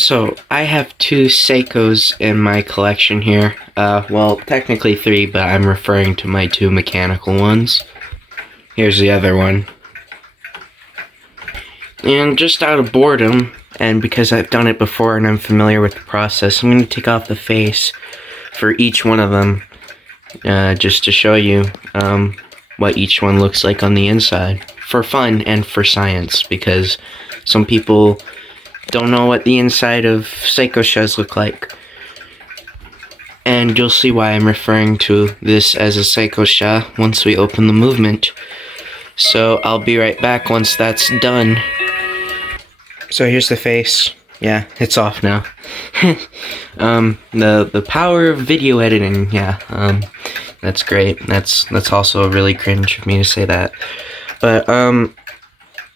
So, I have two Seikos in my collection here. Well, technically three, but I'm referring to my two mechanical ones. Here's the other one. And just out of boredom, and because I've done it before and I'm familiar with the process, I'm going to take off the face for each one of them, just to show you what each one looks like on the inside. For fun and for science, because some people don't know what the inside of Seikoshas look like. And you'll see why I'm referring to this as a Seikosha once we open the movement. So I'll be right back once that's done. So here's the face. Yeah, it's off now. The power of video editing, yeah. That's great. That's also really cringe of me to say that. But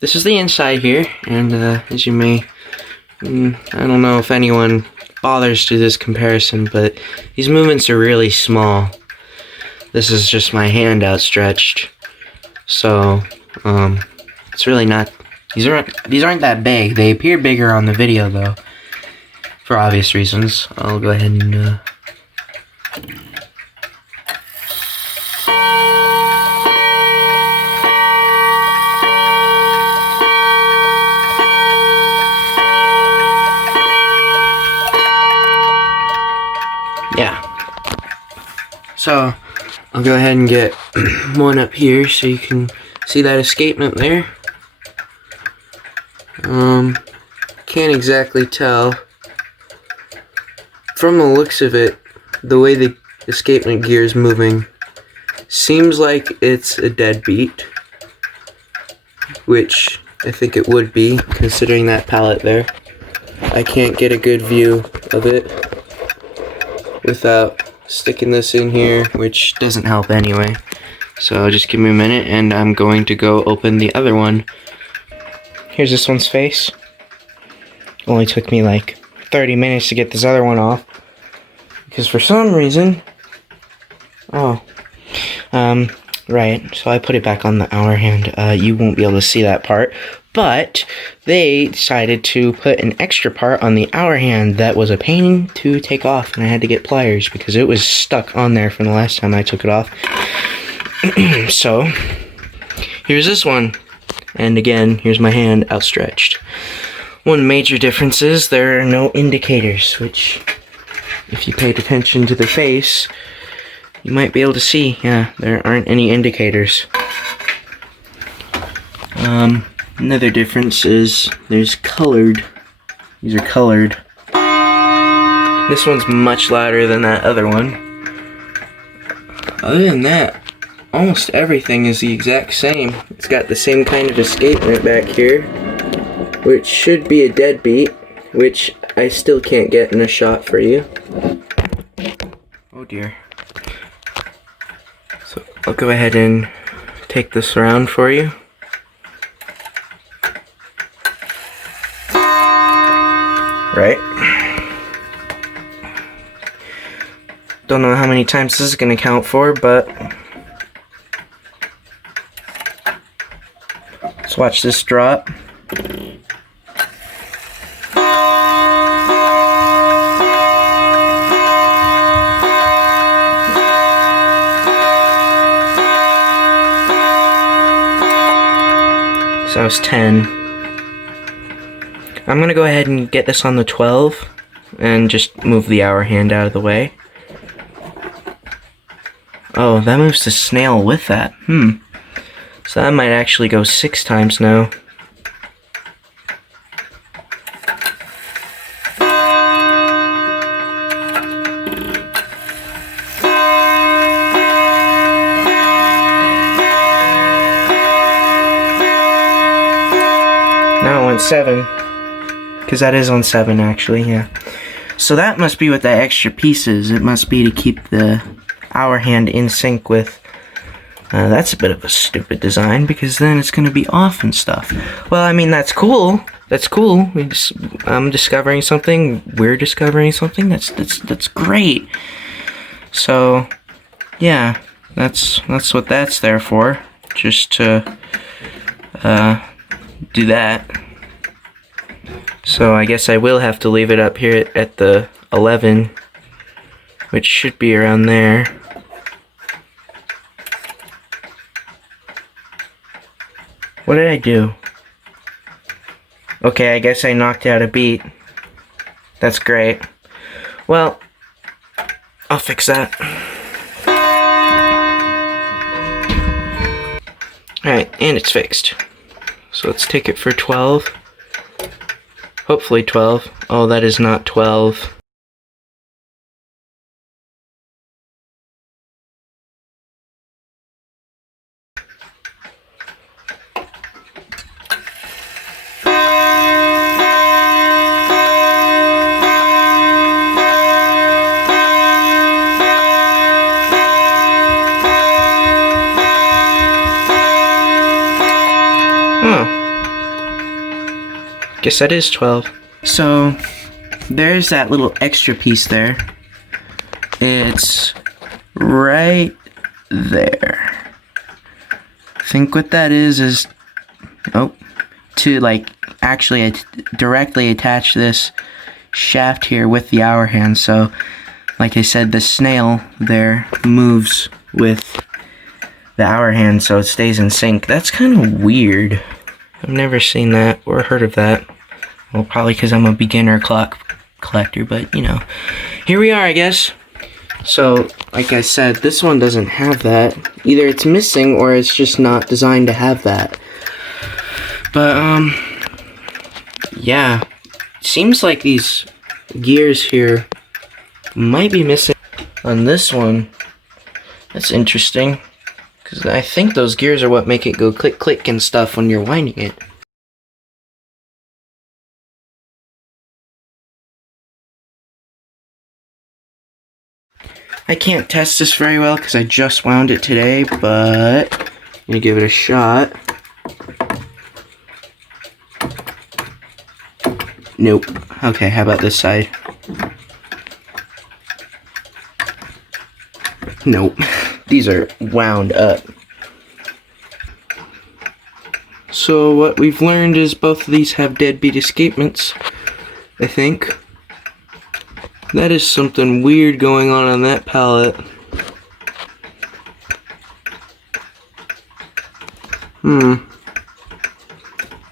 this is the inside here, and as you may, I don't know if anyone bothers to this comparison, but these movements are really small. This is just my hand outstretched, so it's really not. These aren't that big. They appear bigger on the video though, for obvious reasons. I'll go ahead and yeah. So I'll go ahead and get one up here so you can see that escapement there. Can't exactly tell. From the looks of it, the way the escapement gear is moving, seems like it's a deadbeat, which I think it would be, considering that palette there. I can't get a good view of it without sticking this in here, which doesn't help anyway. So just give me a minute and I'm going to go open the other one. Here's this one's face. Only took me like 30 minutes to get this other one off, because for some reason, right, so I put it back on the hour hand. You won't be able to see that part, but they decided to put an extra part on the hour hand that was a pain to take off, and I had to get pliers because it was stuck on there from the last time I took it off. So here's this one, and again, here's my hand outstretched. One major difference is there are no indicators, which, if you paid attention to the face, you might be able to see. Yeah, there aren't any indicators. Another difference is there's colored. These are colored. This one's much louder than that other one. Other than that, almost everything is the exact same. It's got the same kind of escapement back here, which should be a deadbeat, which I still can't get in a shot for you. Oh dear. So I'll go ahead and take this around for you. Right. Don't know how many times this is going to count for, but let's watch this drop. So that was 10. I'm gonna go ahead and get this on the 12 and just move the hour hand out of the way. Oh, that moves the snail with that. So that might actually go 6 times now. Now it went 7. Because that is on 7 actually, yeah. So that must be what that extra piece is. It must be to keep the hour hand in sync with. That's a bit of a stupid design, because then it's going to be off and stuff. Well, I mean, that's cool. That's cool. I'm discovering something. We're discovering something. That's great. So, yeah, that's what that's there for. Just to do that. So I guess I will have to leave it up here at the 11, which should be around there. What did I do? Okay, I guess I knocked out a beat. That's great. Well, I'll fix that. Alright, and it's fixed. So let's take it for 12. Hopefully 12. Oh, that is not 12. Guess that is 12. So, there's that little extra piece there. It's right there. I think what that is to like actually directly attach this shaft here with the hour hand. So, like I said, the snail there moves with the hour hand so it stays in sync. That's kind of weird. I've never seen that or heard of that. Well, probably because I'm a beginner clock collector, but you know. Here we are, I guess. So, like I said, this one doesn't have that. Either it's missing or it's just not designed to have that. But, yeah. Seems like these gears here might be missing on this one. That's interesting. Because I think those gears are what make it go click click and stuff when you're winding it. I can't test this very well because I just wound it today, but I'm gonna give it a shot. Nope. Okay, how about this side? Nope. These are wound up. So what we've learned is both of these have deadbeat escapements, I think. That is something weird going on that pallet.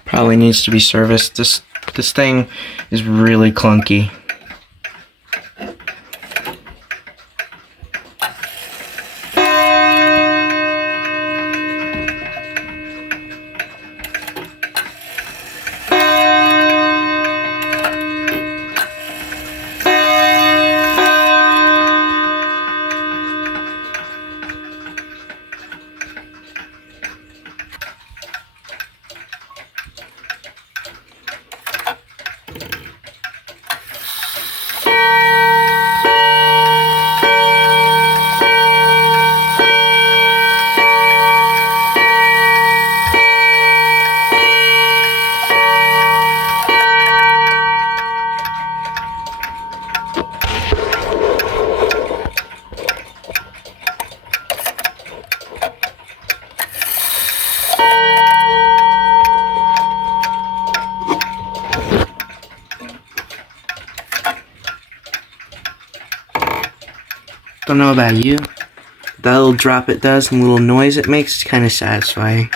Probably needs to be serviced. This thing is really clunky. Don't know about you. That little drop it does and the little noise it makes is kind of satisfying.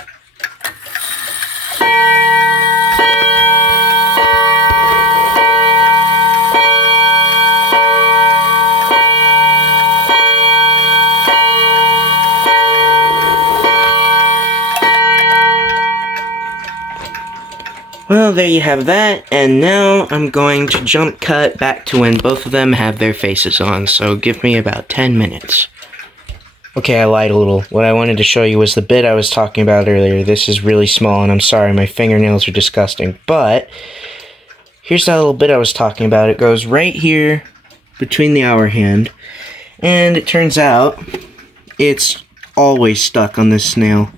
Well, there you have that, and now I'm going to jump cut back to when both of them have their faces on, so give me about 10 minutes. Okay, I lied a little. What I wanted to show you was the bit I was talking about earlier. This is really small, and I'm sorry, my fingernails are disgusting, but here's that little bit I was talking about. It goes right here between the hour hand, and it turns out it's always stuck on this snail.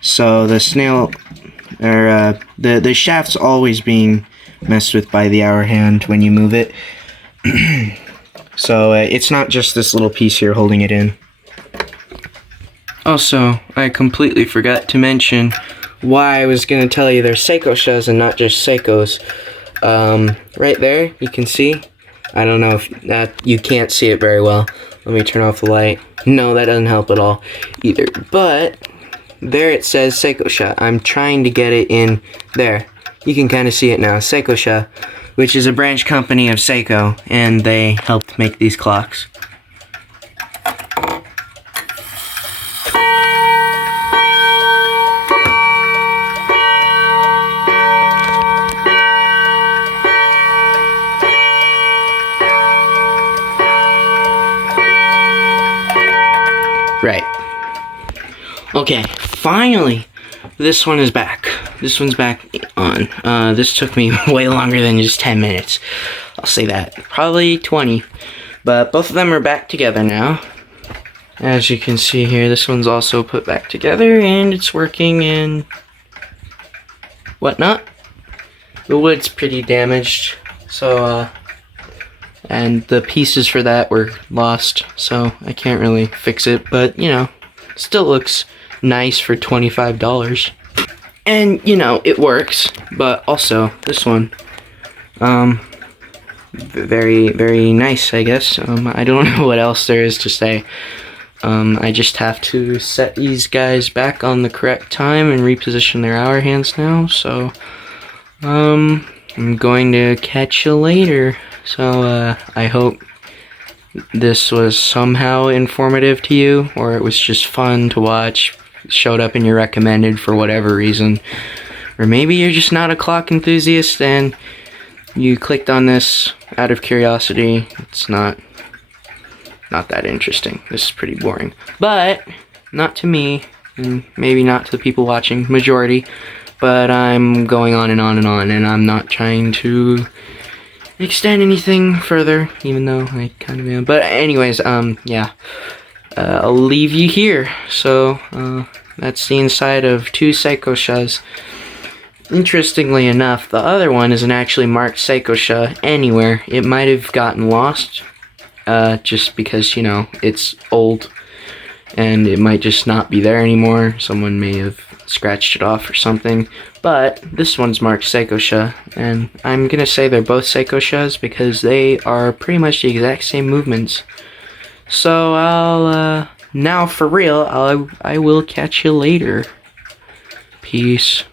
So the snail... the shaft's always being messed with by the hour hand when you move it. So it's not just this little piece here holding it in. Also, I completely forgot to mention why I was gonna tell you they're Seikoshas and not just Seikos. Right there, you can see. I don't know if that, you can't see it very well. Let me turn off the light. No, that doesn't help at all either. But there it says Seikosha. I'm trying to get it in there. You can kind of see it now. Seikosha, which is a branch company of Seiko, and they helped make these clocks. Right. Okay, finally, this one is back. This one's back on. This took me way longer than just 10 minutes. I'll say that. Probably 20. But both of them are back together now. As you can see here, this one's also put back together, and it's working and whatnot. The wood's pretty damaged, so, and the pieces for that were lost, so I can't really fix it, but, you know, still looks nice for $25. And, you know, it works, but also, this one, very, very nice, I guess. I don't know what else there is to say. I just have to set these guys back on the correct time and reposition their hour hands now, so, I'm going to catch you later. So, I hope this was somehow informative to you, or it was just fun to watch, showed up in your recommended for whatever reason. Or maybe you're just not a clock enthusiast and you clicked on this out of curiosity. It's not that interesting. This is pretty boring. But, not to me, and maybe not to the people watching, majority, but I'm going on and on and on, and I'm not trying to extend anything further, even though I kind of am. But anyways, yeah, I'll leave you here. So, that's the inside of two Seikoshas. Interestingly enough, the other one isn't actually marked Seikosha anywhere. It might have gotten lost, just because, you know, it's old, and it might just not be there anymore. Someone may have scratched it off or something. But this one's marked Seikosha, and I'm gonna say they're both Seikoshas because they are pretty much the exact same movements. So I'll now for real, I will catch you later. Peace.